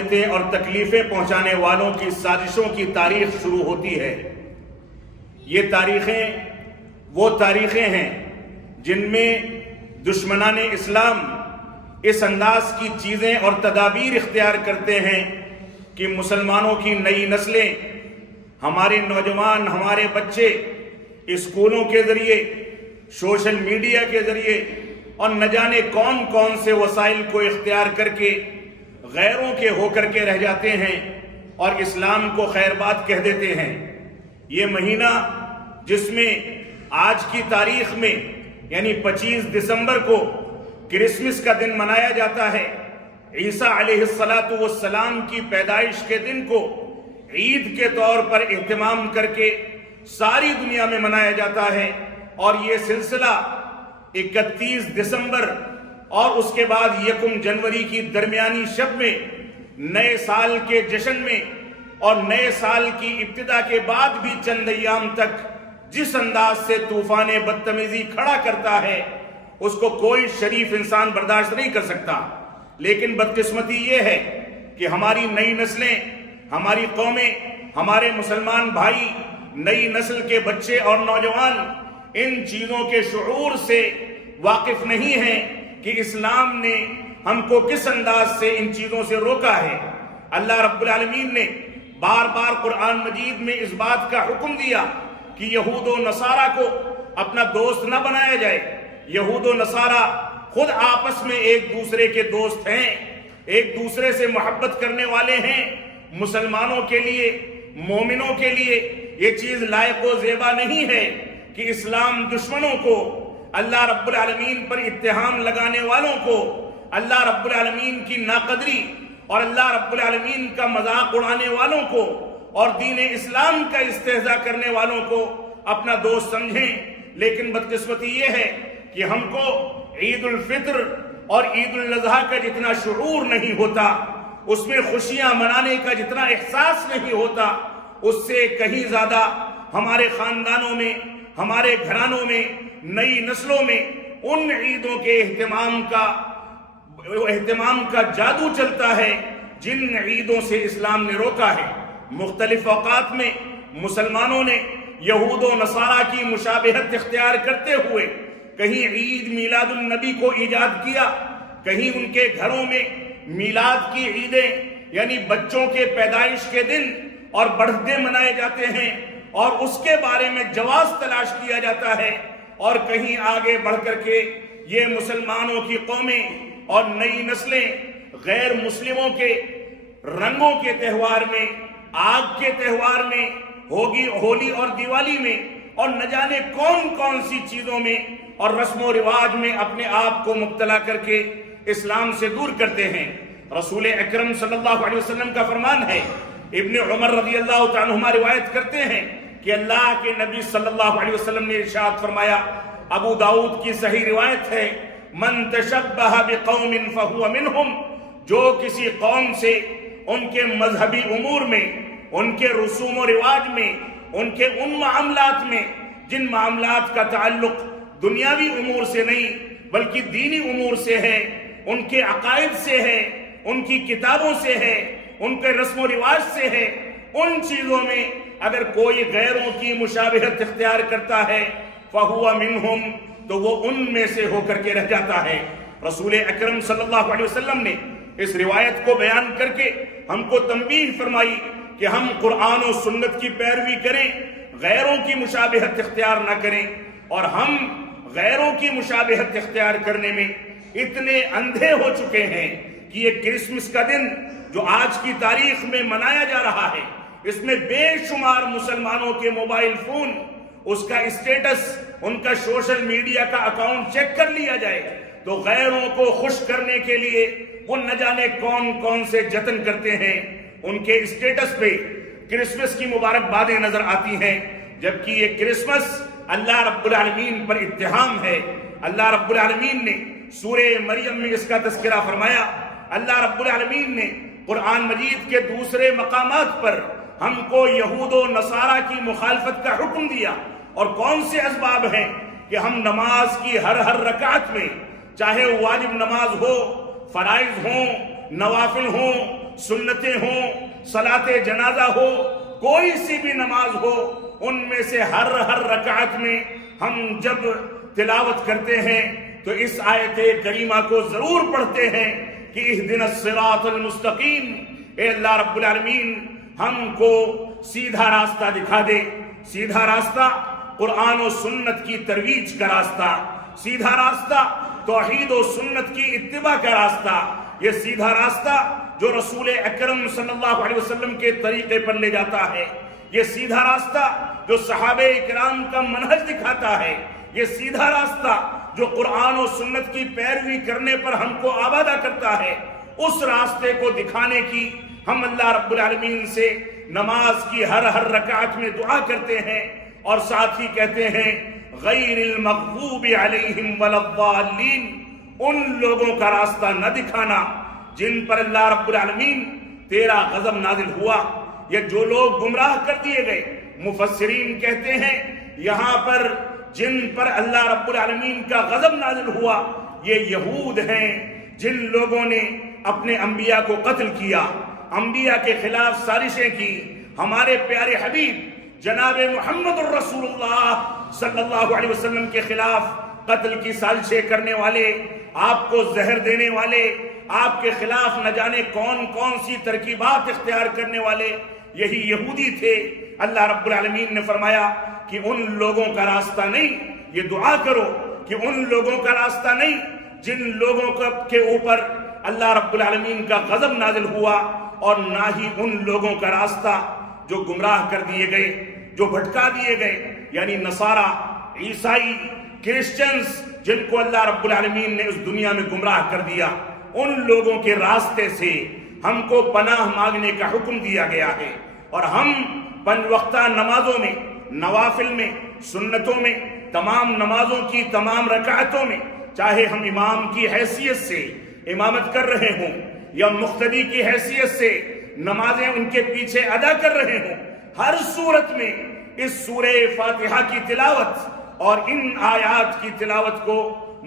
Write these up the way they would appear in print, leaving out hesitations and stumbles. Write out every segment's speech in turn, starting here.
اور تکلیفیں پہنچانے والوں کی سازشوں کی تاریخ شروع ہوتی ہے۔ یہ تاریخیں وہ تاریخیں ہیں جن میں دشمنان اسلام اس انداز کی چیزیں اور تدابیر اختیار کرتے ہیں کہ مسلمانوں کی نئی نسلیں، ہمارے نوجوان، ہمارے بچے اسکولوں کے ذریعے، سوشل میڈیا کے ذریعے اور نہ جانے کون کون سے وسائل کو اختیار کر کے غیروں کے ہو کر کے رہ جاتے ہیں اور اسلام کو خیر بات کہہ دیتے ہیں۔ یہ مہینہ جس میں آج کی تاریخ میں یعنی 25 دسمبر کو کرسمس کا دن منایا جاتا ہے، عیسیٰ علیہ السلام کی پیدائش کے دن کو عید کے طور پر اہتمام کر کے ساری دنیا میں منایا جاتا ہے، اور یہ سلسلہ 31 دسمبر اور اس کے بعد 1 جنوری کی درمیانی شب میں نئے سال کے جشن میں اور نئے سال کی ابتدا کے بعد بھی چند ایام تک جس انداز سے طوفان بدتمیزی کھڑا کرتا ہے اس کو کوئی شریف انسان برداشت نہیں کر سکتا۔ لیکن بدقسمتی یہ ہے کہ ہماری نئی نسلیں، ہماری قومیں، ہمارے مسلمان بھائی، نئی نسل کے بچے اور نوجوان ان چیزوں کے شعور سے واقف نہیں ہیں کہ اسلام نے ہم کو کس انداز سے ان چیزوں سے روکا ہے۔ اللہ رب العالمین نے بار بار قرآن مجید میں اس بات کا حکم دیا کہ یہود و نصارہ کو اپنا دوست نہ بنایا جائے۔ یہود و نصارہ خود آپس میں ایک دوسرے کے دوست ہیں، ایک دوسرے سے محبت کرنے والے ہیں۔ مسلمانوں کے لیے، مومنوں کے لیے یہ چیز لائق و زیبا نہیں ہے کہ اسلام دشمنوں کو، اللہ رب العالمین پر اتہام لگانے والوں کو، اللہ رب العالمین کی ناقدری اور اللہ رب العالمین کا مذاق اڑانے والوں کو اور دین اسلام کا استہزاء کرنے والوں کو اپنا دوست سمجھیں۔ لیکن بدقسمتی یہ ہے کہ ہم کو عید الفطر اور عید الاضحیٰ کا جتنا شعور نہیں ہوتا، اس میں خوشیاں منانے کا جتنا احساس نہیں ہوتا، اس سے کہیں زیادہ ہمارے خاندانوں میں، ہمارے گھرانوں میں، نئی نسلوں میں ان عیدوں کے اہتمام کا جادو چلتا ہے جن عیدوں سے اسلام نے روکا ہے۔ مختلف اوقات میں مسلمانوں نے یہود و نصارہ کی مشابہت اختیار کرتے ہوئے کہیں عید میلاد النبی کو ایجاد کیا، کہیں ان کے گھروں میں میلاد کی عیدیں یعنی بچوں کے پیدائش کے دن اور برتھ ڈے منائے جاتے ہیں اور اس کے بارے میں جواز تلاش کیا جاتا ہے، اور کہیں آگے بڑھ کر کے یہ مسلمانوں کی قومیں اور نئی نسلیں غیر مسلموں کے رنگوں کے تہوار میں، آگ کے تہوار میں، ہولی اور دیوالی میں اور نہ جانے کون کون سی چیزوں میں اور رسم و رواج میں اپنے آپ کو مبتلا کر کے اسلام سے دور کرتے ہیں۔ رسول اکرم صلی اللہ علیہ وسلم کا فرمان ہے، ابن عمر رضی اللہ تعالیٰ عنہما روایت کرتے ہیں کہ اللہ کے نبی صلی اللہ علیہ وسلم نے ارشاد فرمایا، ابو داؤد کی صحیح روایت ہے، من تشبہ بقوم فہو منہم، جو کسی قوم سے ان کے مذہبی امور میں، ان کے رسوم و رواج میں، ان کے ان معاملات میں جن معاملات کا تعلق دنیاوی امور سے نہیں بلکہ دینی امور سے ہے، ان کے عقائد سے ہے، ان کی کتابوں سے ہے، ان کے رسم و رواج سے ہے، ان چیزوں میں اگر کوئی غیروں کی مشابہت اختیار کرتا ہے فَهُوَ مِنْهُمْ، تو وہ ان میں سے ہو کر کے رہ جاتا ہے۔ رسول اکرم صلی اللہ علیہ وسلم نے اس روایت کو بیان کر کے ہم کو تنبیہ فرمائی کہ ہم قرآن و سنت کی پیروی کریں، غیروں کی مشابہت اختیار نہ کریں، اور ہم غیروں کی مشابہت اختیار کرنے میں اتنے اندھے ہو چکے ہیں کہ یہ کرسمس کا دن جو آج کی تاریخ میں منایا جا رہا ہے، اس میں بے شمار مسلمانوں کے موبائل فون، اس کا اسٹیٹس، ان کا سوشل میڈیا کا اکاؤنٹ چیک کر لیا جائے تو غیروں کو خوش کرنے کے لیے وہ نہ جانے کون کون سے جتن کرتے ہیں۔ ان کے اسٹیٹس پہ کرسمس کی مبارکبادیں نظر آتی ہیں، جبکہ یہ کرسمس اللہ رب العالمین پر اتہام ہے۔ اللہ رب العالمین نے سورہ مریم میں اس کا تذکرہ فرمایا۔ اللہ رب العالمین نے قرآن مجید کے دوسرے مقامات پر ہم کو یہود و نصارہ کی مخالفت کا حکم دیا، اور کون سے اسباب ہیں کہ ہم نماز کی ہر رکعت میں، چاہے واجب نماز ہو، فرائض ہوں، نوافل ہوں، سنتیں ہوں، صلاۃ جنازہ ہو، کوئی سی بھی نماز ہو، ان میں سے ہر رکعت میں ہم جب تلاوت کرتے ہیں تو اس آیت کریمہ کو ضرور پڑھتے ہیں کہ اہدنا الصراط المستقیم، اے اللہ رب العالمین ہم کو سیدھا راستہ دکھا دے۔ سیدھا راستہ قرآن و سنت کی ترویج کا راستہ، سیدھا راستہ توحید و سنت کی اتباع کا راستہ، یہ سیدھا راستہ جو رسول اکرم صلی اللہ علیہ وسلم کے طریقے پر لے جاتا ہے، یہ سیدھا راستہ جو صحابہ اکرام کا منہج دکھاتا ہے، یہ سیدھا راستہ جو قرآن و سنت کی پیروی کرنے پر ہم کو آبادہ کرتا ہے، اس راستے کو دکھانے کی ہم اللہ رب العالمین سے نماز کی ہر رکعت میں دعا کرتے ہیں، اور ساتھ ہی کہتے ہیں غیر المغضوب علیہم ولا الضالین، ان لوگوں کا راستہ نہ دکھانا جن پر اللہ رب العالمین تیرا غضب نازل ہوا، یا جو لوگ گمراہ کر دیے گئے۔ مفسرین کہتے ہیں یہاں پر جن پر اللہ رب العالمین کا غضب نازل ہوا یہ یہود ہیں، جن لوگوں نے اپنے انبیاء کو قتل کیا، انبیاء کے خلاف سازشیں کی، ہمارے پیارے حبیب جناب محمد الرسول اللہ صلی اللہ علیہ وسلم کے خلاف قتل کی سازشیں کرنے والے، آپ کو زہر دینے والے، آپ کے خلاف نہ جانے کون کون سی ترکیبات اختیار کرنے والے یہی یہودی تھے۔ اللہ رب العالمین نے فرمایا کہ ان لوگوں کا راستہ نہیں، یہ دعا کرو کہ ان لوگوں کا راستہ نہیں جن لوگوں کے اوپر اللہ رب العالمین کا غضب نازل ہوا، اور نہ ہی ان لوگوں کا راستہ جو گمراہ کر دیے گئے، جو بھٹکا دیے گئے، یعنی نصارہ، عیسائی، کرسچنز، جن کو اللہ رب العالمین نے اس دنیا میں گمراہ کر دیا، ان لوگوں کے راستے سے ہم کو پناہ مانگنے کا حکم دیا گیا ہے۔ اور ہم پنج وقتہ نمازوں میں، نوافل میں، سنتوں میں، تمام نمازوں کی تمام رکعتوں میں، چاہے ہم امام کی حیثیت سے امامت کر رہے ہوں یا مقتدی کی حیثیت سے نمازیں ان کے پیچھے ادا کر رہے ہوں، ہر صورت میں اس سورہ فاتحہ کی تلاوت اور ان آیات کی تلاوت کو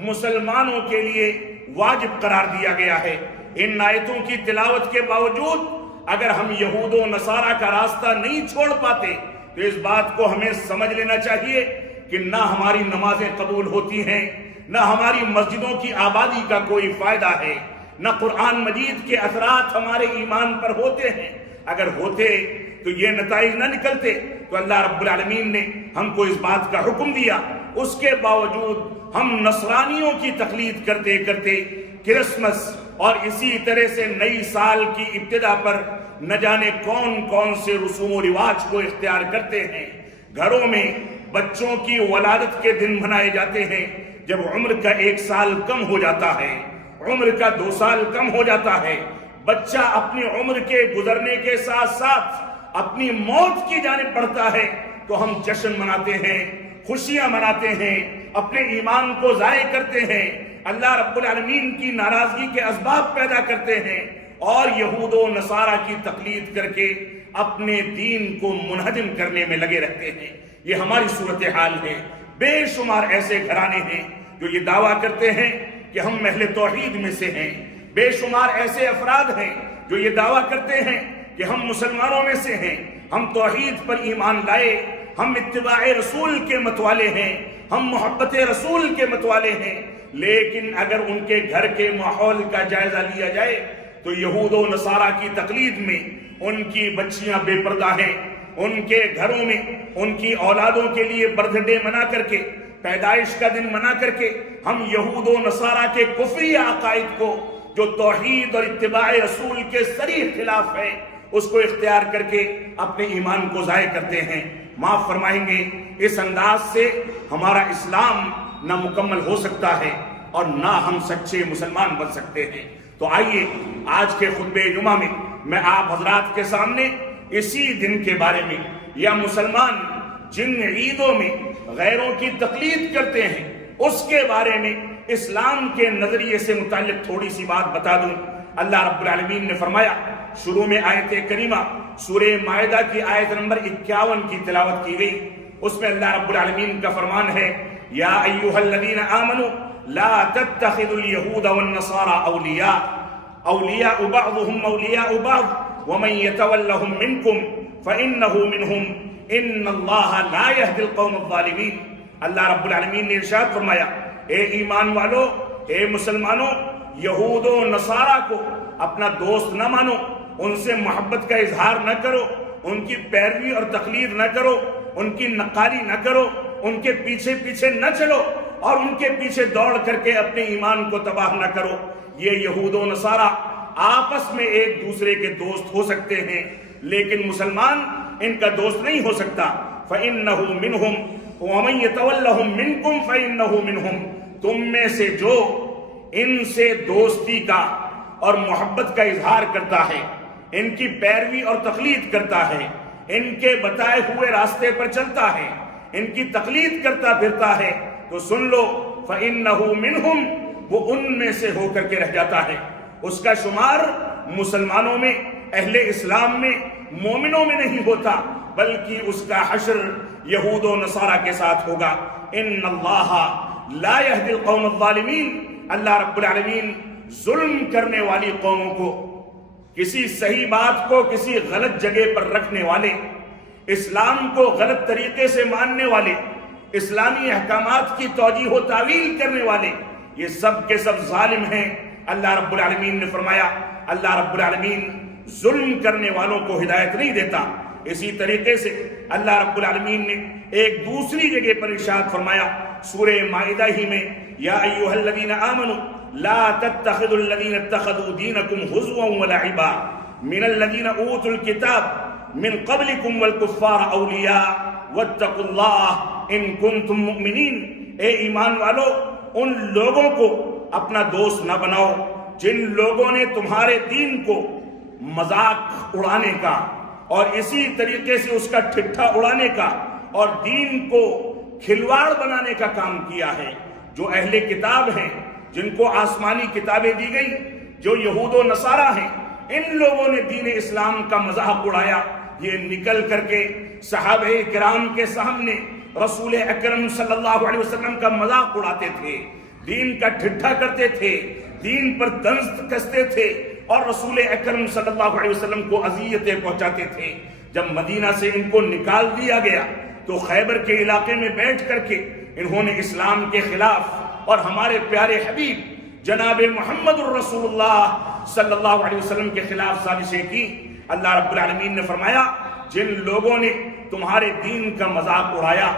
مسلمانوں کے لیے واجب قرار دیا گیا ہے۔ ان آیتوں کی تلاوت کے باوجود اگر ہم یہود و نصارہ کا راستہ نہیں چھوڑ پاتے تو اس بات کو ہمیں سمجھ لینا چاہیے کہ نہ ہماری نمازیں قبول ہوتی ہیں، نہ ہماری مسجدوں کی آبادی کا کوئی فائدہ ہے، نہ قرآن مجید کے اثرات ہمارے ایمان پر ہوتے ہیں۔ اگر ہوتے تو یہ نتائج نہ نکلتے، تو اللہ رب العالمین نے ہم کو اس بات کا حکم دیا، اس کے باوجود ہم نصرانیوں کی تقلید کرتے کرتے کرسمس اور اسی طرح سے نئی سال کی ابتدا پر نہ جانے کون کون سے رسوم و رواج کو اختیار کرتے ہیں۔ گھروں میں بچوں کی ولادت کے دن منائے جاتے ہیں، جب عمر کا 1 سال کم ہو جاتا ہے، عمر کا 2 سال کم ہو جاتا ہے، بچہ اپنی عمر کے گزرنے کے ساتھ ساتھ اپنی موت کی جانب بڑھتا ہے، تو ہم جشن مناتے ہیں، خوشیاں مناتے ہیں، اپنے ایمان کو ضائع کرتے ہیں، اللہ رب العالمین کی ناراضگی کے اسباب پیدا کرتے ہیں، اور یہود و نصارہ کی تقلید کر کے اپنے دین کو منہدم کرنے میں لگے رہتے ہیں۔ یہ ہماری صورتحال ہے۔ بے شمار ایسے گھرانے ہیں جو یہ دعویٰ کرتے ہیں کہ ہم اہل توحید میں سے ہیں، بے شمار ایسے افراد ہیں جو یہ دعویٰ کرتے ہیں کہ ہم مسلمانوں میں سے ہیں، ہم توحید پر ایمان لائے، ہم اتباع رسول کے متوالے ہیں، ہم محبت رسول کے متوالے ہیں، لیکن اگر ان کے گھر کے ماحول کا جائزہ لیا جائے تو یہود و نصارہ کی تقلید میں ان کی بچیاں بے پردہ ہیں، ان کے گھروں میں ان کی اولادوں کے لیے برتھ ڈے منا کر کے، پیدائش کا دن منا کر کے ہم یہود و نصارہ کے کفری عقائد کو جو توحید اور اتباع رسول کے صریح خلاف ہے اس کو اختیار کر کے اپنے ایمان کو ضائع کرتے ہیں۔ معاف فرمائیں گے، اس انداز سے ہمارا اسلام نہ مکمل ہو سکتا ہے اور نہ ہم سچے مسلمان بن سکتے ہیں۔ تو آئیے آج کے خطبہ جمعہ میں آپ حضرات کے سامنے اسی دن کے بارے میں، یا مسلمان جن عیدوں میں غیروں کی تقلید کرتے ہیں اس کے بارے میں اسلام کے نظریے سے متعلق تھوڑی سی بات بتا دوں۔ اللہ رب العالمین نے فرمایا، شروع میں آیت کریمہ سورہ مائدہ کی آیت نمبر 51 کی تلاوت کی گئی، اس میں اللہ رب العالمین کا فرمان ہے، یا ایھا الذین آمنوا لا تتخذوا اليہود والنصارى اولیاء، اولیاء بعضهم اولیاء بعض ومن يتولهم منكم فإنه منهم ان اللہ لا يهدي القوم الظالمین۔ اللہ رب العالمین نے ارشاد فرمایا، اے ایمان والو، اے مسلمانوں، یہود و نصارہ کو اپنا دوست نہ مانو، ان سے محبت کا اظہار نہ کرو، ان کی پیروی اور تقلید نہ کرو، ان کی نقالی نہ کرو، ان کے پیچھے پیچھے نہ چلو اور ان کے پیچھے دوڑ کر کے اپنے ایمان کو تباہ نہ کرو۔ یہ یہود و نصارہ آپس میں ایک دوسرے کے دوست ہو سکتے ہیں لیکن مسلمان ان کا دوست نہیں ہو سکتا۔ فَإِنَّهُ مِنْهُمْ وَمَنْ يَتَوَلَّهُمْ مِنْكُمْ فَإِنَّهُ مِنْهُمْ، تم میں سے جو ان سے دوستی کا اور محبت کا اظہار کرتا ہے، ان کی پیروی اور تقلید کرتا ہے، ان کے بتائے ہوئے راستے پر چلتا ہے، ان کی تقلید کرتا پھرتا ہے، تو سن لو فَإِنَّهُ مِنْهُمْ، وہ ان میں سے ہو کر کے رہ جاتا ہے۔ اس کا شمار مسلمانوں میں، اہل اسلام میں، مومنوں میں نہیں ہوتا، بلکہ اس کا حشر یہود و نصارہ کے ساتھ ہوگا۔ ان اللہ لا يهدي القوم الظالمین، اللہ رب العالمین ظلم کرنے والی قوموں کو، کسی صحیح بات کو کسی غلط جگہ پر رکھنے والے، اسلام کو غلط طریقے سے ماننے والے، اسلامی احکامات کی توجیہ و تعویل کرنے والے، یہ سب کے سب ظالم ہیں۔ اللہ رب العالمین نے فرمایا، اللہ رب العالمین ظلم کرنے والوں کو ہدایت نہیں دیتا۔ اسی طریقے سے اللہ رب العالمین نے ایک دوسری جگہ پر ارشاد فرمایا سورہ مائدہ ہی میں، یا ایھا الذین آمنوا لا تتخذوا الذین اتخذوا دینکم ہزوا ولعبا من الذین اوتوا الکتاب من قبلکم والکفار اولیاء واتقوا اللہ ان کنتم مؤمنین۔ اے ایمان والو، ان لوگوں کو اپنا دوست نہ بناؤ جن لوگوں نے تمہارے دین کو مذاق اڑانے کا اور اسی طریقے سے اس کا ٹھٹھا اڑانے کا اور دین کو کھلواڑ بنانے کا کام کیا ہے۔ جو اہل کتاب ہیں، جن کو آسمانی کتابیں دی گئی، جو یہود و نصارہ ہیں، ان لوگوں نے دین اسلام کا مذاق اڑایا۔ یہ نکل کر کے صحابہ کرام کے سامنے رسول اکرم صلی اللہ علیہ وسلم کا مذاق اڑاتے تھے، دین کا ٹھٹھا کرتے تھے، دین پر طنز کستے تھے اور رسول اکرم صلی اللہ علیہ وسلم کو اذیتیں پہنچاتے تھے۔ جب مدینہ سے ان کو نکال دیا گیا تو خیبر کے علاقے میں بیٹھ کر کے انہوں نے اسلام کے خلاف اور ہمارے پیارے حبیب جناب محمد الرسول اللہ صلی اللہ علیہ وسلم کے خلاف سازشیں کی۔ اللہ رب العالمین نے فرمایا، جن لوگوں نے تمہارے دین کا مذاق اڑایا،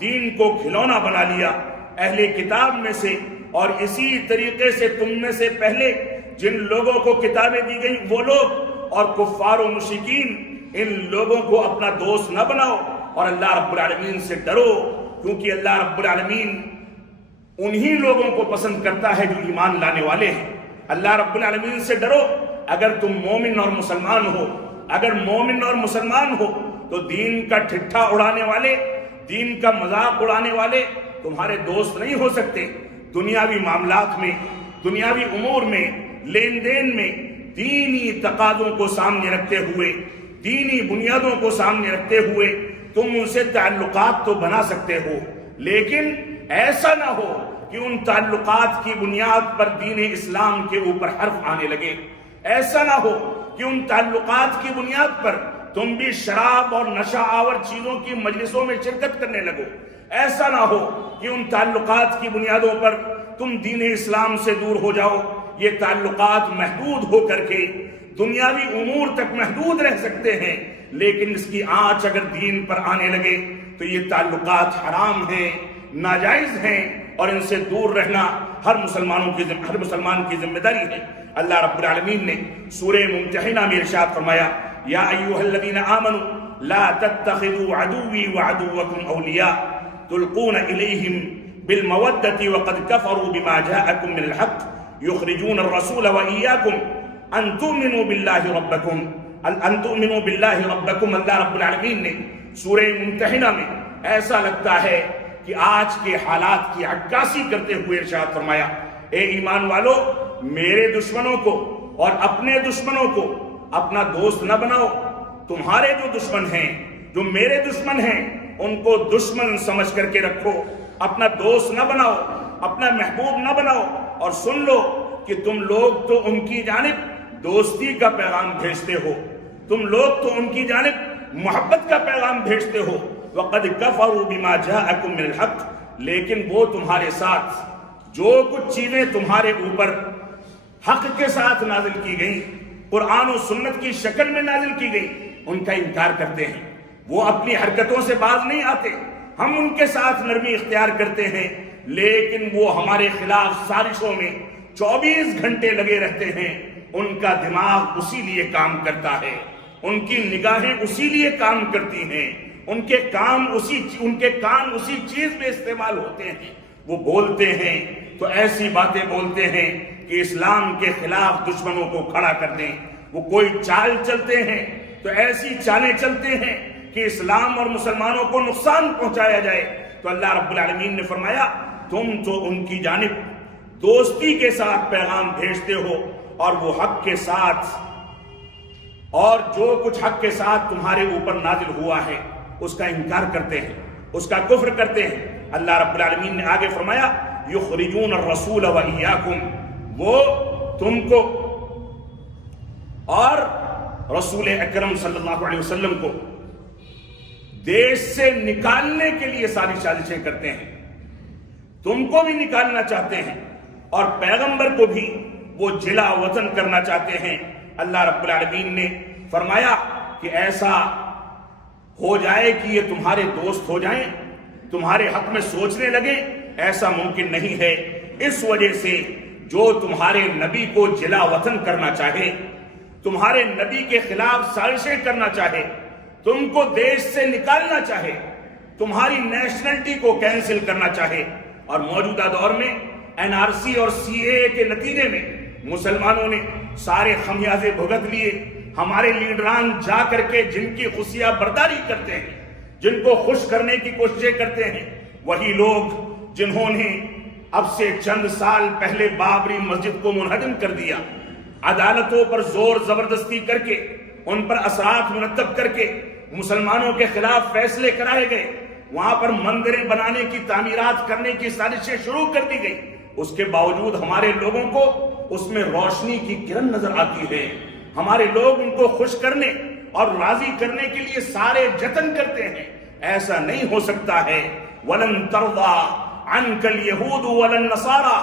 دین کو کھلونا بنا لیا، اہل کتاب میں سے اور اسی طریقے سے تم میں سے پہلے جن لوگوں کو کتابیں دی گئیں وہ لوگ اور کفار و مشرکین، ان لوگوں کو اپنا دوست نہ بناؤ اور اللہ رب العالمین سے ڈرو، کیونکہ اللہ رب العالمین انہی لوگوں کو پسند کرتا ہے جو ایمان لانے والے ہیں۔ اللہ رب العالمین سے ڈرو۔ اگر تم مومن اور مسلمان ہو، اگر مومن اور مسلمان ہو تو دین کا ٹھٹھا اڑانے والے، دین کا مذاق اڑانے والے تمہارے دوست نہیں ہو سکتے۔ دنیاوی معاملات میں، دنیاوی امور میں، لین دین میں دینی تقاضوں کو سامنے رکھتے ہوئے، دینی بنیادوں کو سامنے رکھتے ہوئے تم ان سے تعلقات تو بنا سکتے ہو، لیکن ایسا نہ ہو کہ ان تعلقات کی بنیاد پر دین اسلام کے اوپر حرف آنے لگے، ایسا نہ ہو کہ ان تعلقات کی بنیاد پر تم بھی شراب اور نشہ آور چیزوں کی مجلسوں میں شرکت کرنے لگو، ایسا نہ ہو کہ ان تعلقات کی بنیادوں پر تم دین اسلام سے دور ہو جاؤ۔ یہ تعلقات محدود ہو کر کے دنیاوی امور تک محدود رہ سکتے ہیں، لیکن اس کی آنچ اگر دین پر آنے لگے تو یہ تعلقات حرام ہیں، ناجائز ہیں، اور ان سے دور رہنا ہر مسلمان کی ذمہ داری ہے۔ اللہ رب العالمین نے سورہ ممتحنہ میں ارشاد فرمایا، یا ایھا الذین آمنوا لا تتخذوا عدوی وعدوکم اولیاء تلقون الیہم بالمودۃ وقد کفروا بما جاءکم من الحق یخرجون الرسول وإیاکم ان تؤمنوا باللہ ربکم۔ اللہ رب العالمین نے سورہ ممتحنہ میں ایسا لگتا ہے کہ آج کے حالات کی عکاسی کرتے ہوئے ارشاد فرمایا، اے ایمان والو، میرے دشمنوں کو اور اپنے دشمنوں کو اپنا دوست نہ بناؤ۔ تمہارے جو دشمن ہیں، جو میرے دشمن ہیں، ان کو دشمن سمجھ کر کے رکھو، اپنا دوست نہ بناؤ، اپنا محبوب نہ بناؤ، اور سن لو کہ تم لوگ تو ان کی جانب دوستی کا پیغام بھیجتے ہو، تم لوگ تو ان کی جانب محبت کا پیغام بھیجتے ہو۔ وَقَدْ كَفَرُوا بِمَا جَاءَكُم مِّنَ الْحَقِّ، لیکن وہ تمہارے ساتھ جو کچھ چیزیں تمہارے اوپر حق کے ساتھ نازل کی گئی، قرآن و سنت کی شکل میں نازل کی گئی، ان کا انکار کرتے ہیں۔ وہ اپنی حرکتوں سے باز نہیں آتے، ہم ان کے ساتھ نرمی اختیار کرتے ہیں، لیکن وہ ہمارے خلاف سازشوں میں 24 گھنٹے لگے رہتے ہیں۔ ان کا دماغ اسی لیے کام کرتا ہے، ان کی نگاہیں اسی لیے کام کرتی ہیں، ان کے کان اسی چیز میں استعمال ہوتے ہیں۔ وہ بولتے ہیں تو ایسی باتیں بولتے ہیں کہ اسلام کے خلاف دشمنوں کو کھڑا کر دیں۔ وہ کوئی چال چلتے ہیں تو ایسی چالیں چلتے ہیں کہ اسلام اور مسلمانوں کو نقصان پہنچایا جائے۔ تو اللہ رب العالمین نے فرمایا تم تو ان کی جانب دوستی کے ساتھ پیغام بھیجتے ہو، اور وہ حق کے ساتھ، اور جو کچھ حق کے ساتھ تمہارے اوپر نازل ہوا ہے اس کا انکار کرتے ہیں، اس کا کفر کرتے ہیں۔ اللہ رب العالمین نے آگے فرمایا یخرجون الرسول وإیاکم، وہ تم کو اور رسول اکرم صلی اللہ علیہ وسلم کو دیش سے نکالنے کے لیے ساری سازشیں کرتے ہیں، تم کو بھی نکالنا چاہتے ہیں اور پیغمبر کو بھی وہ جلا وطن کرنا چاہتے ہیں۔ اللہ رب العالمین نے فرمایا کہ ایسا ہو جائے کہ یہ تمہارے دوست ہو جائیں، تمہارے حق میں سوچنے لگے، ایسا ممکن نہیں ہے۔ اس وجہ سے جو تمہارے نبی کو جلا وطن کرنا چاہے، تمہارے نبی کے خلاف سازشیں کرنا چاہے، تم کو دیش سے نکالنا چاہے، تمہاری نیشنلٹی کو کینسل کرنا چاہے، اور موجودہ دور میں NRC اور CAA کے نتیجے میں مسلمانوں نے سارے خمیازے بھگت لیے۔ ہمارے لیڈران جا کر کے جن کی خصیہ برداری کرتے ہیں، جن کو خوش کرنے کی کوششیں کرتے ہیں، وہی لوگ جنہوں نے اب سے چند سال پہلے بابری مسجد کو منہدم کر دیا، عدالتوں پر زور زبردستی کر کے، ان پر اثرات مرتب کر کے مسلمانوں کے خلاف فیصلے کرائے گئے، وہاں پر مندریں بنانے کی، تعمیرات کرنے کی سازشیں شروع کر دی گئی۔ اس کے باوجود ہمارے لوگوں کو اس میں روشنی کی کرن نظر آتی ہے، ہمارے لوگ ان کو خوش کرنے اور راضی کرنے کے لیے سارے جتن کرتے ہیں۔ ایسا نہیں ہو سکتا ہے۔ وَلَن تَرْضَىٰ عَنْكَ الْيَهُودُ وَلَا النَّصَارَىٰ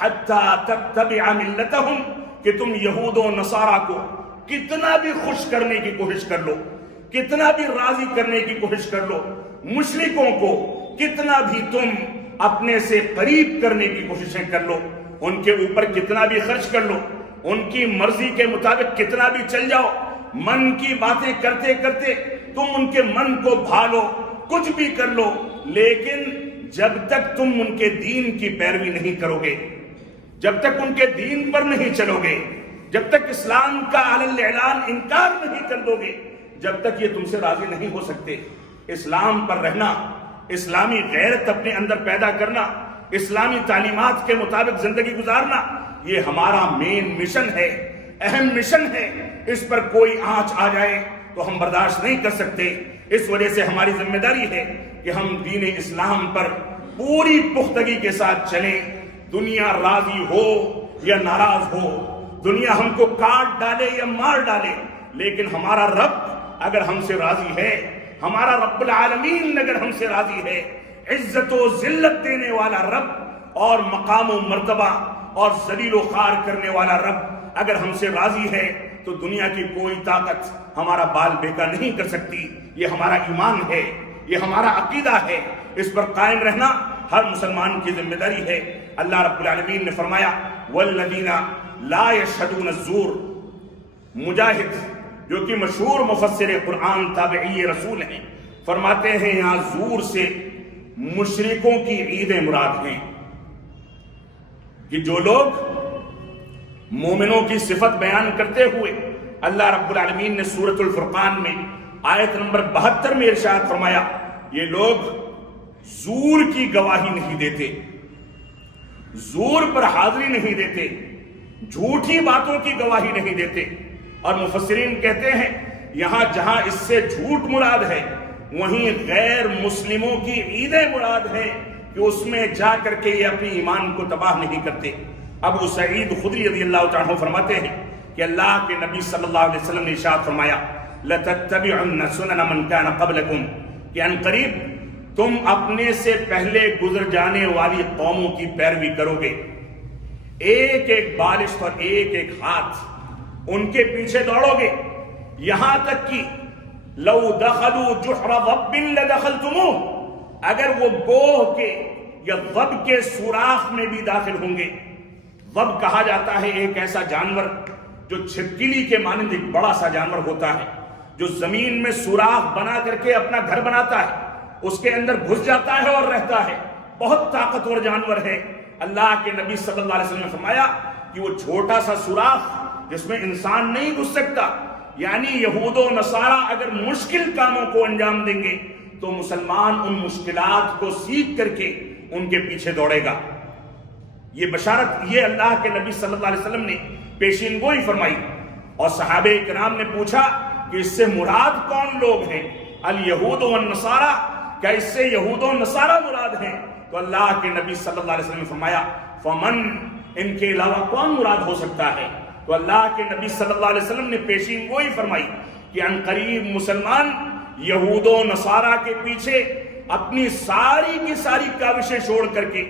حَتَّىٰ تَتَّبِعَ مِلَّتَهُمْ، کہ تم یہود و نصارہ کو کتنا بھی خوش کرنے کی کوشش کر لو، کتنا بھی راضی کرنے کی کوشش کر لو، مشرکوں کو کتنا بھی تم اپنے سے قریب کرنے کی کوششیں کر لو، ان کے اوپر کتنا بھی خرچ کر لو، ان کی مرضی کے مطابق کتنا بھی چل جاؤ، من کی باتیں کرتے کرتے تم ان کے من کو بھالو، کچھ بھی کر لو، لیکن جب تک تم ان کے دین کی پیروی نہیں کرو گے، جب تک ان کے دین پر نہیں چلو گے، جب تک اسلام کا علی الاعلان انکار نہیں کر دو گے، جب تک یہ تم سے راضی نہیں ہو سکتے۔ اسلام پر رہنا، اسلامی غیرت اپنے اندر پیدا کرنا، اسلامی تعلیمات کے مطابق زندگی گزارنا، یہ ہمارا مین مشن ہے، اہم مشن ہے۔ اس پر کوئی آنچ آ جائے تو ہم برداشت نہیں کر سکتے۔ اس وجہ سے ہماری ذمہ داری ہے کہ ہم دین اسلام پر پوری پختگی کے ساتھ چلیں، دنیا راضی ہو یا ناراض ہو، دنیا ہم کو کاٹ ڈالے یا مار ڈالے، لیکن ہمارا رب اگر ہم سے راضی ہے، ہمارا رب العالمین اگر ہم سے راضی ہے، عزت و ذلت دینے والا رب اور مقام و مرتبہ اور ذلیل و خوار کرنے والا رب اگر ہم سے راضی ہے تو دنیا کی کوئی طاقت ہمارا بال بیکا نہیں کر سکتی۔ یہ ہمارا ایمان ہے، یہ ہمارا عقیدہ ہے، اس پر قائم رہنا ہر مسلمان کی ذمہ داری ہے۔ اللہ رب العالمین نے فرمایا والذین لا یشہدون الزور، مجاہد جو کہ مشہور مفسر قرآن تابعی رسول ہیں، فرماتے ہیں یہاں زور سے مشرکوں کی عیدیں مراد ہیں، کہ جو لوگ مومنوں کی صفت بیان کرتے ہوئے اللہ رب العالمین نے سورۃ الفرقان میں آیت نمبر 72 میں ارشاد فرمایا یہ لوگ زور کی گواہی نہیں دیتے، زور پر حاضری نہیں دیتے، جھوٹی باتوں کی گواہی نہیں دیتے۔ اور مفسرین کہتے ہیں یہاں جہاں اس سے جھوٹ مراد ہے وہیں غیر مسلموں کی عیدیں مراد ہیں کہ اس میں جا کر کے یہ اپنی ایمان کو تباہ نہیں کرتے۔ ابو سعید خدری رضی اللہ تعالیٰ عنہ فرماتے ہیں کہ اللہ کے نبی صلی اللہ علیہ وسلم نے ارشاد فرمایا لَتَتَّبِعُنَّ سُنَنَ مَنْ كَانَ قَبْلَكُمْ، کہ عنقریب تم اپنے سے پہلے گزر جانے والی قوموں کی پیروی کرو گے، ایک ایک بالشت اور ایک ایک ہاتھ ان کے پیچھے دوڑو گے، یہاں تک کہ لو دخلوا جحر ضب لدخلتموه، اگر وہ گوہ کے یا ضب کے سوراخ میں بھی داخل ہوں گے۔ ضب کہا جاتا ہے ایک ایسا جانور جو چھپکلی کے مانند ایک بڑا سا جانور ہوتا ہے، جو زمین میں سوراخ بنا کر کے اپنا گھر بناتا ہے، اس کے اندر گھس جاتا ہے اور رہتا ہے، بہت طاقتور جانور ہے۔ اللہ کے نبی صلی اللہ علیہ وسلم نے فرمایا کہ وہ چھوٹا سا سوراخ جس میں انسان نہیں گھس سکتا، یعنی یہود و نصارہ اگر مشکل کاموں کو انجام دیں گے تو مسلمان ان مشکلات کو سیکھ کر کے ان کے پیچھے دوڑے گا۔ یہ بشارت یہ اللہ کے نبی صلی اللہ علیہ وسلم نے پیشین گوئی فرمائی، اور صحابہ کرام نے پوچھا کہ اس سے مراد کون لوگ ہیں؟ الیہود والنصارہ، کیا اس سے یہود و نصارہ مراد ہیں؟ تو اللہ کے نبی صلی اللہ علیہ وسلم نے فرمایا فمن، ان کے علاوہ کون مراد ہو سکتا ہے؟ تو اللہ کے نبی صلی اللہ علیہ وسلم نے پیشین گوئی فرمائی کہ ان قریب مسلمان یہود و نصارہ کے پیچھے اپنی ساری کی ساری کاوشیں چھوڑ کر کے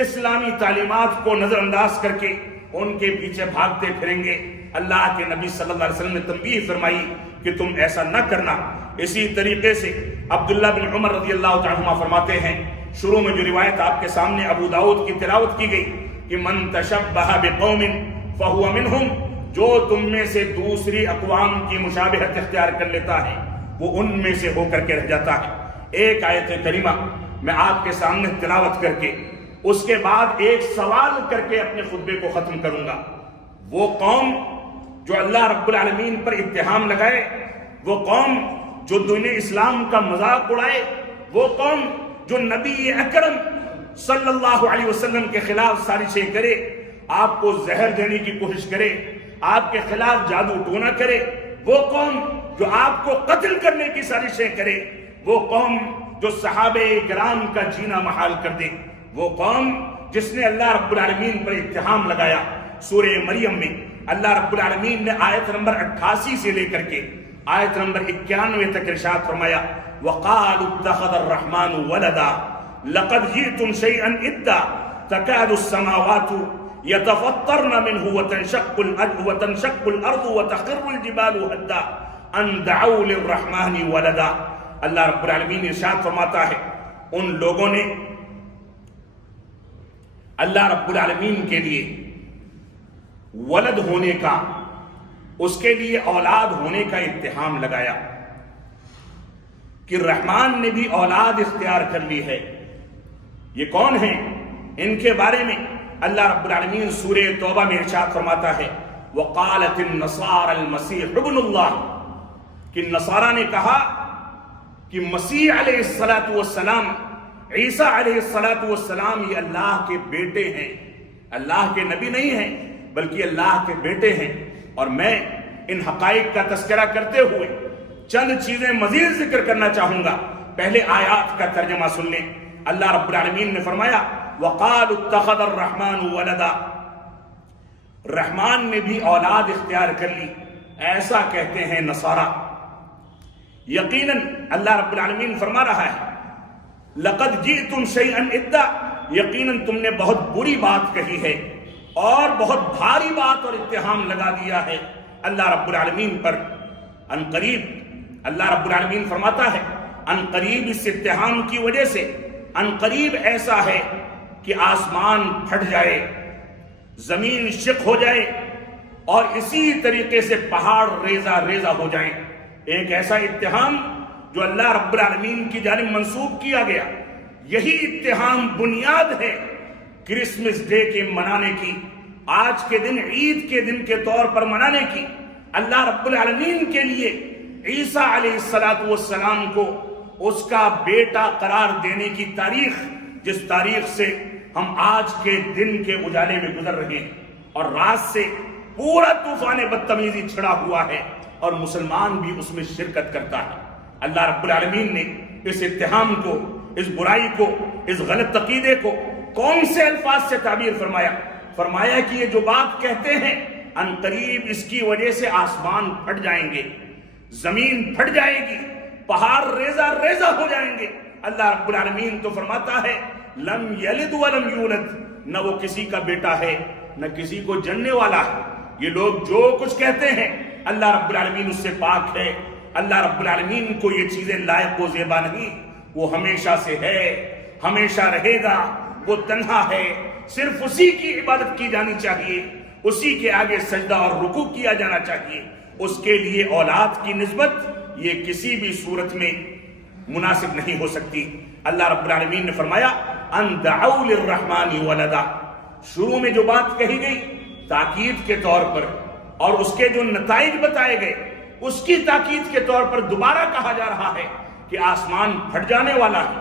اسلامی تعلیمات کو نظر انداز کر کے ان کے پیچھے بھاگتے پھریں گے۔ اللہ کے نبی صلی اللہ علیہ وسلم نے تنبیہ فرمائی کہ تم ایسا نہ کرنا۔ اسی طریقے سے عبداللہ بن عمر رضی اللہ تعالیٰ عنہ فرماتے ہیں، شروع میں جو روایت آپ کے سامنے ابو داؤد کی تلاوت کی گئی کہ من تشبہ بقوم فہو منہم، جو تم میں سے دوسری اقوام کی مشابہت اختیار کر لیتا ہے وہ ان میں سے ہو کر کے رہ جاتا ہے۔ ایک آیت کریمہ میں آپ کے سامنے تلاوت کر کے اس کے بعد ایک سوال کر کے اپنے خطبے کو ختم کروں گا۔ وہ قوم جو اللہ رب العالمین پر اتہام لگائے، وہ قوم جو دین اسلام کا مذاق اڑائے، وہ قوم جو نبی اکرم صلی اللہ علیہ وسلم کے خلاف سازشیں کرے، آپ کو زہر دینے کی کوشش کرے، آپ کے خلاف جادو ٹونا کرے، وہ قوم جو آپ کو قتل کرنے کی سازشیں کرے، وہ قوم جو صحابہ کرام کا جینا محال کر دے، وہ قوم جس نے اللہ رب العالمین پر اتہام لگایا۔ سورہ مریم میں اللہ رب العالمین نے آیت نمبر 88 سے لے کر کے آیت نمبر 91 تک ارشاد فرمایا وَقَالُوا اتَّخَذَ الرَّحْمَنُ وَلَدًا لَقَدْ جِئْتُمْ شَيْئًا إِدًّا تَكَادُ السَّمَاوَاتُ يَتَفَطَّرْنَ مِنْهُ وَتَنشَقُّ الْأَرْضُ وَتَخِرُّ الْجِبَالُ هَدًّا أَن دَعَوْا لِلرَّحْمَنِ وَلَدًا۔ اللہ رب العالمین ارشاد فرماتا ہے ان لوگوں نے اللہ رب العالمین کے لیے ولد ہونے کا، اس کے لیے اولاد ہونے کا اتہام لگایا کہ رحمان نے بھی اولاد اختیار کر لی ہے۔ یہ کون ہیں؟ ان کے بارے میں اللہ رب العالمین سورہ توبہ میں ارشاد فرماتا ہے وَقَالَتِ النَّصَارَى الْمَسِيحُ ابْنُ اللَّهِ، کہ نصارہ نے کہا کہ مسیح علیہ السلام، عیسیٰ علیہ السلام یہ اللہ کے بیٹے ہیں، اللہ کے نبی نہیں ہیں بلکہ اللہ کے بیٹے ہیں۔ اور میں ان حقائق کا تذکرہ کرتے ہوئے چند چیزیں مزید ذکر کرنا چاہوں گا۔ پہلے آیات کا ترجمہ سن لیں۔ اللہ رب العالمین نے فرمایا وَقَالُوا اتَّخَذَ الرَّحْمَنُ وَلَدًا، رحمان نے بھی اولاد اختیار کر لی، ایسا کہتے ہیں نصارہ۔ یقیناً اللہ رب العالمین فرما رہا ہے لَقَدْ جِئْتُمْ شَيْئًا إِدًّا، یقیناً تم نے بہت بری بات کہی ہے اور بہت بھاری بات اور اتہام لگا دیا ہے اللہ رب العالمین پر۔ ان قریب اللہ رب العالمین فرماتا ہے ان قریب اس اتہام کی وجہ سے ان قریب ایسا ہے کہ آسمان پھٹ جائے، زمین شق ہو جائے اور اسی طریقے سے پہاڑ ریزہ ریزہ ہو جائیں۔ ایک ایسا اتہام جو اللہ رب العالمین کی جانب منسوب کیا گیا، یہی اتہام بنیاد ہے کرسمس ڈے کے منانے کی، آج کے دن عید کے دن کے طور پر منانے کی۔ اللہ رب العالمین کے لیے عیسیٰ علیہ السلام کو اس کا بیٹا قرار دینے کی تاریخ، جس تاریخ سے ہم آج کے دن کے اجالے میں گزر رہے ہیں، اور رات سے پورا طوفان بدتمیزی چھڑا ہوا ہے اور مسلمان بھی اس میں شرکت کرتا ہے۔ اللہ رب العالمین نے اس اتہام کو، اس برائی کو، اس غلط عقیدے کو کون سے الفاظ سے تعبیر فرمایا؟ فرمایا کہ یہ جو بات کہتے ہیں ان قریب اس کی وجہ سے آسمان پھٹ جائیں گے، زمین پھٹ جائے گی، پہاڑ ریزہ ریزہ ہو جائیں گے۔ اللہ رب العالمین تو فرماتا ہے لم یلد ولم یولد، نہ وہ کسی کا بیٹا ہے نہ کسی کو جننے والا ہے۔ یہ لوگ جو کچھ کہتے ہیں اللہ رب العالمین اس سے پاک ہے۔ اللہ رب العالمین کو یہ چیزیں لائق و زیبا نہیں، وہ ہمیشہ سے ہے، ہمیشہ رہے گا، وہ تنہا ہے، صرف اسی کی عبادت کی جانی چاہیے، اسی کے آگے سجدہ اور رکوع کیا جانا چاہیے۔ اس کے لیے اولاد کی نسبت یہ کسی بھی صورت میں مناسب نہیں ہو سکتی۔ اللہ رب العالمین نے فرمایا ان دعوا للرحمن ولدا، شروع میں جو بات کہی گئی تاکید کے طور پر اور اس کے جو نتائج بتائے گئے اس کی تاکید کے طور پر دوبارہ کہا جا رہا ہے کہ آسمان پھٹ جانے والا ہے،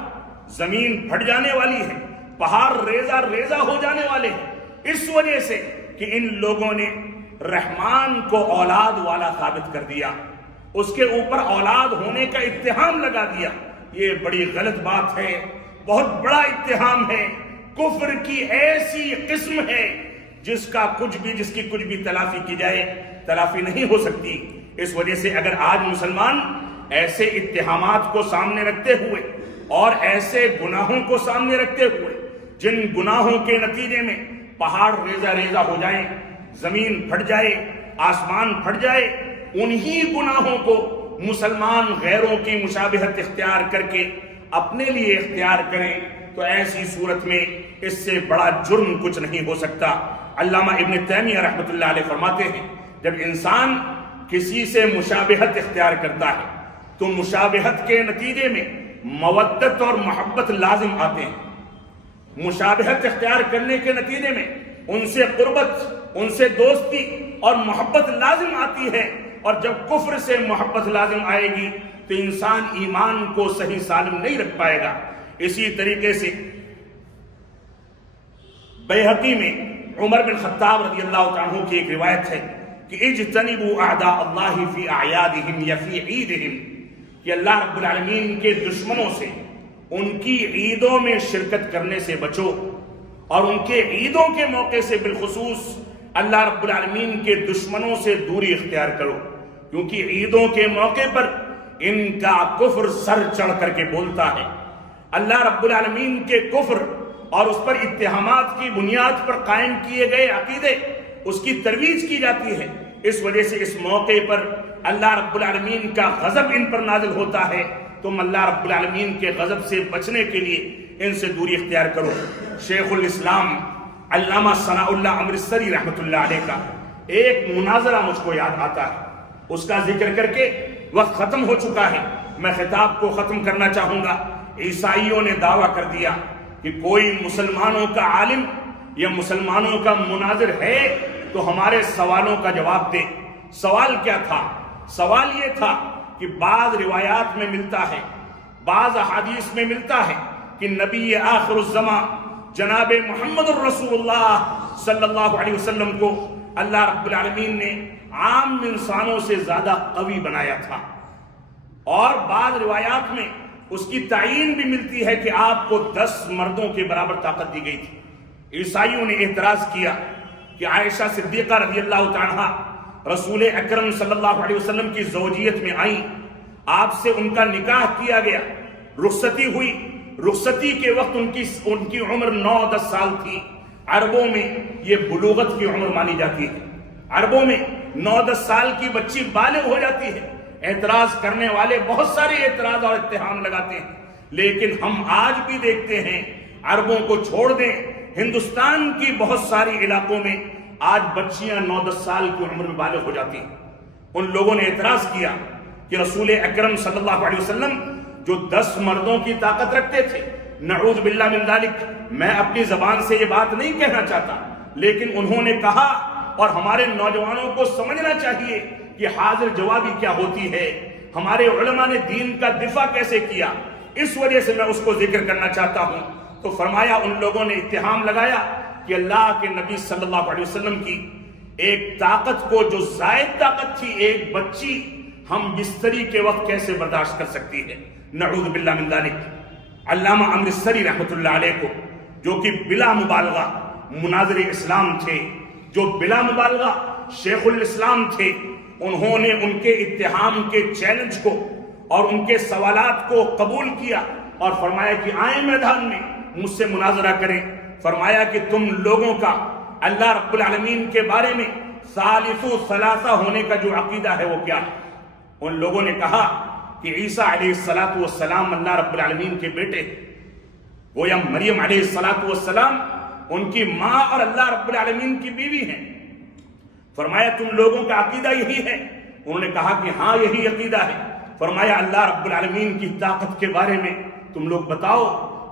زمین پھٹ جانے والی ہے، پہاڑ ریزہ ریزہ ہو جانے والے ہیں، اس وجہ سے کہ ان لوگوں نے رحمان کو اولاد والا ثابت کر دیا، اس کے اوپر اولاد ہونے کا اتہام لگا دیا۔ یہ بڑی غلط بات ہے، بہت بڑا اتہام ہے، کفر کی ایسی قسم ہے جس کی کچھ بھی تلافی کی جائے تلافی نہیں ہو سکتی۔ اس وجہ سے اگر آج مسلمان ایسے اتہامات کو سامنے رکھتے ہوئے اور ایسے گناہوں کو سامنے رکھتے ہوئے جن گناہوں کے نتیجے میں پہاڑ ریزہ ریزہ ہو جائیں، زمین پھٹ جائے، آسمان پھٹ جائے، انہی گناہوں کو مسلمان غیروں کی مشابہت اختیار کر کے اپنے لیے اختیار کریں تو ایسی صورت میں اس سے بڑا جرم کچھ نہیں ہو سکتا۔ علامہ ابن تیمیہ رحمۃ اللہ علیہ فرماتے ہیں جب انسان کسی سے مشابہت اختیار کرتا ہے تو مشابہت کے نتیجے میں مودت اور محبت لازم آتے ہیں۔ مشابہت اختیار کرنے کے نتیجے میں ان سے قربت، ان سے دوستی اور محبت لازم آتی ہے، اور جب کفر سے محبت لازم آئے گی تو انسان ایمان کو صحیح سالم نہیں رکھ پائے گا۔ اسی طریقے سے بیہقی میں عمر بن خطاب رضی اللہ عنہ کی ایک روایت ہے کہ اجتنبوا اعداء اللہ فی اعیادہم یا فی عیدہم، کہ اللہ رب العالمین کے دشمنوں سے ان کی عیدوں میں شرکت کرنے سے بچو، اور ان کے عیدوں کے موقع سے بالخصوص اللہ رب العالمین کے دشمنوں سے دوری اختیار کرو، کیونکہ عیدوں کے موقع پر ان کا کفر سر چڑھ کر کے بولتا ہے۔ اللہ رب العالمین کے کفر اور اس پر اتہامات کی بنیاد پر قائم کیے گئے عقیدے، اس کی ترویج کی جاتی ہے، اس وجہ سے اس موقع پر اللہ رب العالمین کا غضب ان پر نازل ہوتا ہے۔ تم اللہ رب العالمین کے غضب سے بچنے کے لیے ان سے دوری اختیار کرو۔ شیخ الاسلام علامہ ثناء اللہ امرتسری رحمۃ اللہ علیہ کا ایک مناظرہ مجھ کو یاد آتا ہے، اس کا ذکر کر کے وقت ختم ہو چکا ہے، میں خطاب کو ختم کرنا چاہوں گا۔ عیسائیوں نے دعویٰ کر دیا کہ کوئی مسلمانوں کا عالم یا مسلمانوں کا مناظر ہے تو ہمارے سوالوں کا جواب دے۔ سوال کیا تھا؟ سوال یہ تھا کہ بعض روایات میں ملتا ہے، بعض احادیث میں ملتا ہے کہ نبی آخر الزمان جناب محمد الرسول اللہ صلی اللہ علیہ وسلم کو اللہ رب العالمین نے عام انسانوں سے زیادہ قوی بنایا تھا، اور بعض روایات میں اس کی تعین بھی ملتی ہے کہ آپ کو 10 مردوں کے برابر طاقت دی گئی تھی۔ عیسائیوں نے اعتراض کیا کہ عائشہ صدیقہ رضی اللہ عنہا رسول اکرم صلی اللہ علیہ وسلم کی زوجیت میں آئیں، آپ سے ان کا نکاح کیا گیا، رخصتی ہوئی، رخصتی کے وقت ان کی عمر 9-10 سال تھی۔ عربوں میں یہ بلوغت کی عمر مانی جاتی ہے، عربوں میں 9-10 سال کی بچی بالغ ہو جاتی ہے۔ اعتراض کرنے والے بہت سارے اعتراض اور اتہام لگاتے ہیں، لیکن ہم آج بھی دیکھتے ہیں، عربوں کو چھوڑ دیں، ہندوستان کی بہت ساری علاقوں میں آج بچیاں 9-10 سال کی عمر میں بالغ ہو جاتی ہیں۔ ان لوگوں نے اعتراض کیا کہ رسول اکرم صلی اللہ علیہ وسلم جو 10 مردوں کی طاقت رکھتے تھے، نعوذ باللہ من ذالک، میں اپنی زبان سے یہ بات نہیں کہنا چاہتا، لیکن انہوں نے کہا، اور ہمارے نوجوانوں کو سمجھنا چاہیے کہ حاضر جوابی کیا ہوتی ہے، ہمارے علماء نے دین کا دفاع کیسے کیا، اس وجہ سے میں اس کو ذکر کرنا چاہتا ہوں۔ تو فرمایا، ان لوگوں نے اتہام لگایا کہ اللہ کے نبی صلی اللہ علیہ وسلم کی ایک طاقت کو جو زائد طاقت تھی، ایک بچی ہم بستری کے وقت کیسے برداشت کر سکتی ہے، نعوذ باللہ من ذالک۔ علامہ امرتسری رحمۃ اللہ علیہ کو، جو کہ بلا مبالغہ مناظر اسلام تھے، جو بلا مبالغہ شیخ الاسلام تھے، انہوں نے ان کے اتہام کے چیلنج کو اور ان کے سوالات کو قبول کیا اور فرمایا کہ آئیں میدان میں مجھ سے مناظرہ کریں۔ فرمایا کہ تم لوگوں کا اللہ رب العالمین کے بارے میں ثالث و ثلاثہ ہونے کا جو عقیدہ ہے وہ کیا ہے؟ ان لوگوں نے کہا کہ عیسیٰ علیہ السلام اللہ رب العالمین کے بیٹے، وہ یا مریم علیہ السلام ان کی ماں اور اللہ رب العالمین کی بیوی ہیں۔ فرمایا تم لوگوں کا عقیدہ یہی ہے؟ انہوں نے کہا کہ ہاں یہی عقیدہ ہے۔ فرمایا اللہ رب العالمین کی طاقت کے بارے میں تم لوگ بتاؤ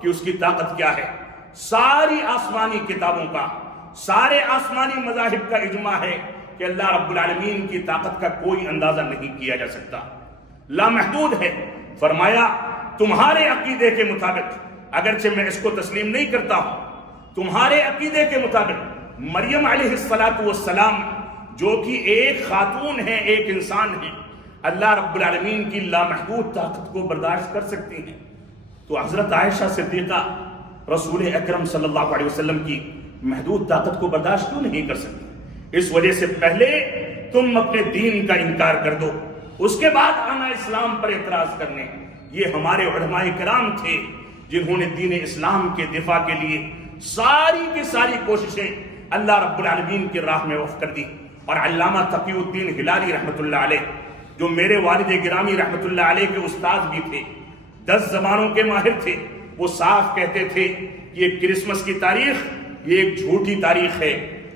کہ اس کی طاقت کیا ہے؟ ساری آسمانی کتابوں کا، سارے آسمانی مذاہب کا اجماع ہے کہ اللہ رب العالمین کی طاقت کا کوئی اندازہ نہیں کیا جا سکتا، لامحدود ہے۔ فرمایا تمہارے عقیدے کے مطابق، اگرچہ میں اس کو تسلیم نہیں کرتا ہوں، تمہارے عقیدے کے مطابق مریم علیہ السلام جو کہ ایک خاتون ہے، ایک انسان ہے، اللہ رب العالمین کی لامحدود طاقت کو برداشت کر سکتی ہیں، تو حضرت عائشہ صدیقہ رسول اکرم صلی اللہ علیہ وسلم کی محدود طاقت کو برداشت کیوں نہیں کر سکتی؟ اس وجہ سے پہلے تم اپنے دین کا انکار کر دو، اس کے بعد آنا اسلام پر اعتراض کرنے۔ یہ ہمارے علماء کرام تھے جنہوں نے دین اسلام کے دفاع کے لیے ساری کی ساری کوششیں اللہ رب العالمین کی راہ میں وقف کر دی۔ اور علامہ تقی الدین ہلالی رحمۃ اللہ علیہ، جو میرے والد گرامی رحمۃ اللہ علیہ کے استاد بھی تھے، 10 زبانوں کے ماہر تھے، وہ صاف کہتے تھے کہ یہ کرسمس کی تاریخ یہ ایک جھوٹی تاریخ ہے،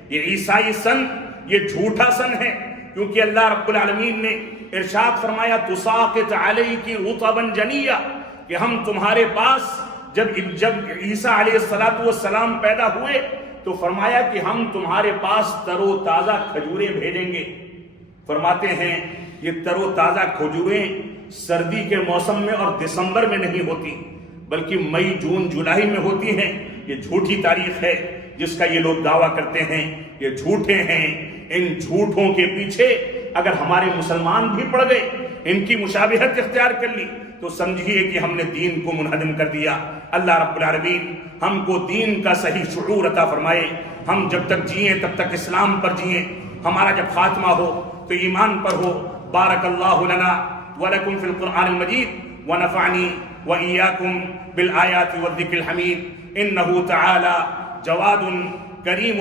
یہ عیسائی سن یہ جھوٹا سن ہے، کیونکہ اللہ رب العالمین نے ارشاد فرمایا تساقط علیک رطبا جنیا، کہ ہم تمہارے پاس جب عیسیٰ علیہ السلام پیدا ہوئے تو فرمایا کہ ہم تمہارے پاس تر و تازہ کھجوریں بھیجیں گے۔ فرماتے ہیں یہ تر و تازہ کھجوریں سردی کے موسم میں اور دسمبر میں نہیں ہوتی، بلکہ مئی جون جولائی میں ہوتی ہیں۔ یہ جھوٹی تاریخ ہے جس کا یہ لوگ دعویٰ کرتے ہیں، یہ جھوٹے ہیں۔ ان جھوٹوں کے پیچھے اگر ہمارے مسلمان بھی پڑ گئے، ان کی مشابہت اختیار کر لی، تو سمجھیے کہ ہم نے دین کو منہدم کر دیا۔ اللہ رب العالمین ہم کو دین کا صحیح شعور عطا فرمائے، ہم جب تک جئیں تب تک اسلام پر جئیں، ہمارا جب خاتمہ ہو تو ایمان پر ہو۔ بارک اللہ لنا ولکم فی القرآن المجید ونفعنی وإیاکم بالآیات والذکر الحمید، انہ تعالی جواد کریم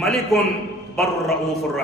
ملک بر الرؤوف الرحیم۔